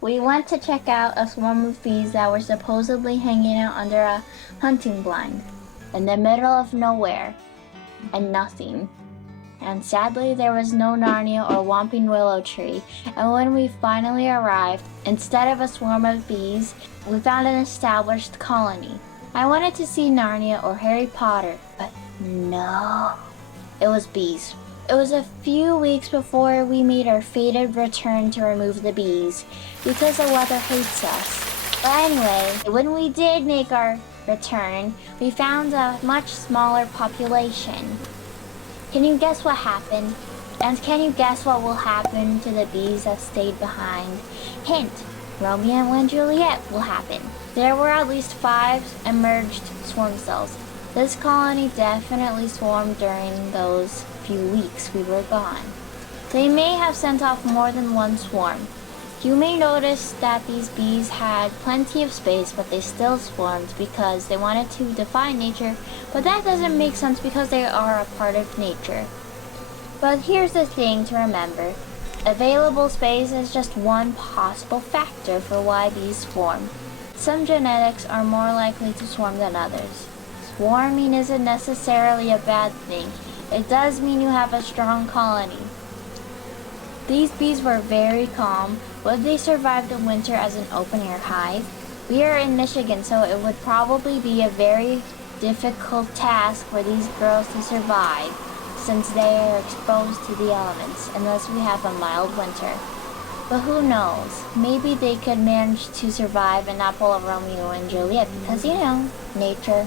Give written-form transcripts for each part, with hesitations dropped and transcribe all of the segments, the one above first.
We went to check out a swarm of bees that were supposedly hanging out under a hunting blind in the middle of nowhere and nothing. And sadly, there was no Narnia or Whomping Willow Tree. And when we finally arrived, instead of a swarm of bees, we found an established colony. I wanted to see Narnia or Harry Potter, but no, it was bees. It was a few weeks before we made our fated return to remove the bees, because the weather hates us. But anyway, when we did make our return, we found a much smaller population. Can you guess what happened? And can you guess what will happen to the bees that stayed behind? Hint, Romeo and Juliet will happen. There were at least 5 emerged swarm cells. This colony definitely swarmed during those few weeks we were gone. They may have sent off more than one swarm. You may notice that these bees had plenty of space, but they still swarmed because they wanted to defy nature, but that doesn't make sense because they are a part of nature. But here's the thing to remember. Available space is just one possible factor for why bees swarm. Some genetics are more likely to swarm than others. Swarming isn't necessarily a bad thing. It does mean you have a strong colony. These bees were very calm. Would they survive the winter as an open-air hive? We are in Michigan, so it would probably be a very difficult task for these girls to survive, since they are exposed to the elements, unless we have a mild winter. But who knows? Maybe they could manage to survive and not pull a Romeo and Juliet, because, nature.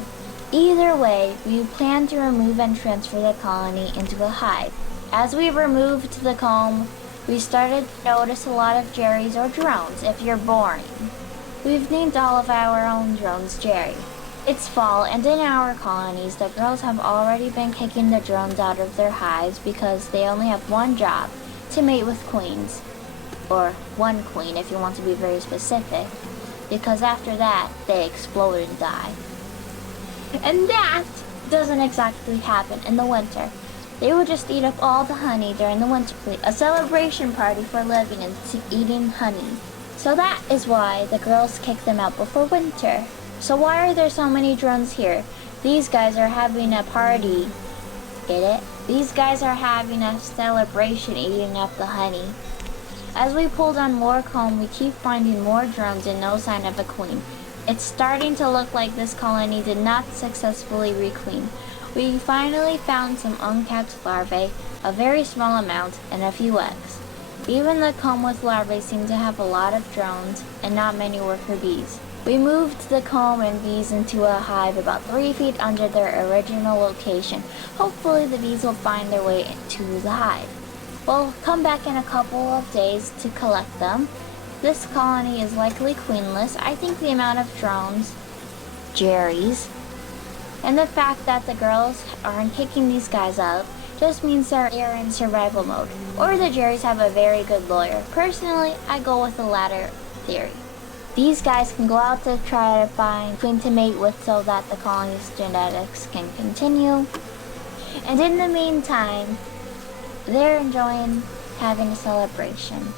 Either way, we plan to remove and transfer the colony into a hive. As we removed the comb, we started to notice a lot of Jerrys or drones, if you're boring. We've named all of our own drones Jerry. It's fall, and in our colonies, the girls have already been kicking the drones out of their hives because they only have one job, to mate with queens. Or one queen, if you want to be very specific, because after that, they explode and die. And that doesn't exactly happen in the winter. They would just eat up all the honey during the winter, a celebration party for living and eating honey. So that is why the girls kick them out before winter. So why are there so many drones here? These guys are having a party. Get it? These guys are having a celebration eating up the honey. As we pull down more comb, we keep finding more drones and no sign of a queen. It's starting to look like this colony did not successfully requeen. We finally found some uncapped larvae, a very small amount, and a few eggs. Even the comb with larvae seemed to have a lot of drones and not many worker bees. We moved the comb and bees into a hive about 3 feet under their original location. Hopefully the bees will find their way to the hive. We'll come back in a couple of days to collect them. This colony is likely queenless. I think the amount of drones, Jerrys, and the fact that the girls aren't kicking these guys out just means they're in survival mode. Or the Jerrys have a very good lawyer. Personally, I go with the latter theory. These guys can go out to try to find queen to mate with so that the colony's genetics can continue. And in the meantime, they're enjoying having a celebration.